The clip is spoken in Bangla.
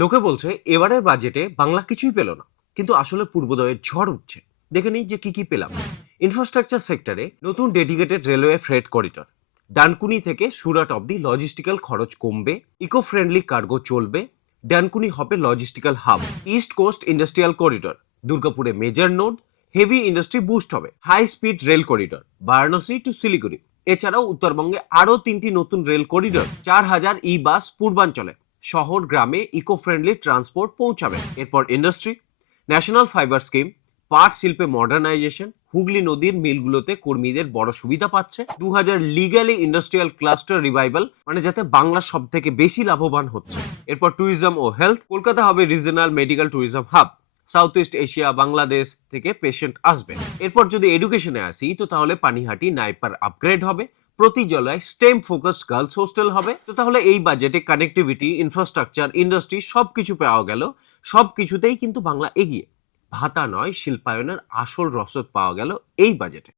লোকে বলছে এবারের বাজেটে বাংলা কিছুই পেল না, কিন্তু আসলে পূর্বোদয়ের ঝড় উঠছে। দেখে নিই যে কি পেলাম। ইনফ্রাস্ট্রাকচার সেক্টরে নতুন dedicated railway freight corridor, Dankuni থেকে সুরাট অব্দি লজিস্টিক্যাল খরচ কমবে, ইকো ফ্রেন্ডলি কার্গো চলবে, ডানকুনি হবে logistical hub, east coast industrial corridor, দুর্গাপুরে major node, heavy industry boost হবে, high speed rail corridor Varanasi to Siliguri. এছাড়াও উত্তরবঙ্গে আরো 3টি নতুন রেল করিডর, 4000 ই বাস পূর্বাঞ্চলে, শহর গ্রামে ইকো ফ্রেন্ডলি ট্রান্সপোর্ট পৌঁছাবে। এরপর ইন্ডাস্ট্রি, ন্যাশনাল ফাইবার স্কিম, পাট শিল্পে মডার্নাইজেশন, হুগলি নদীর মিলগুলোতে কর্মীদের বড় সুবিধা পাচ্ছে, 2000 লিগালি ইন্ডাস্ট্রিয়াল ক্লাস্টার রিভাইভাল, মানে যাতে বাংলা সব থেকে বেশি লাভবান হচ্ছে। এরপর ট্যুরিজম ও হেলথ, কলকাতা হবে regional medical tourism hub, south east Asia Bangladesh থেকে পেশেন্ট আসবে। এরপর যদি এডুকেশনে আসি, তো তাহলে পানিহাটি নাইপার আপগ্রেড হবে, প্রতি জেলায় স্টেম ফোকাসড গার্লস হোস্টেল হবে। তো তাহলে এই বাজেটে কানেক্টিভিটি, ইনফ্রাস্ট্রাকচার, ইন্ডাস্ট্রি সবকিছু পাওয়া গেল। সবকিছুতেই কিন্তু বাংলা এগিয়ে। ভাতা নয়, শিল্পায়নের আসল রসদ পাওয়া গেল এই বাজেটে।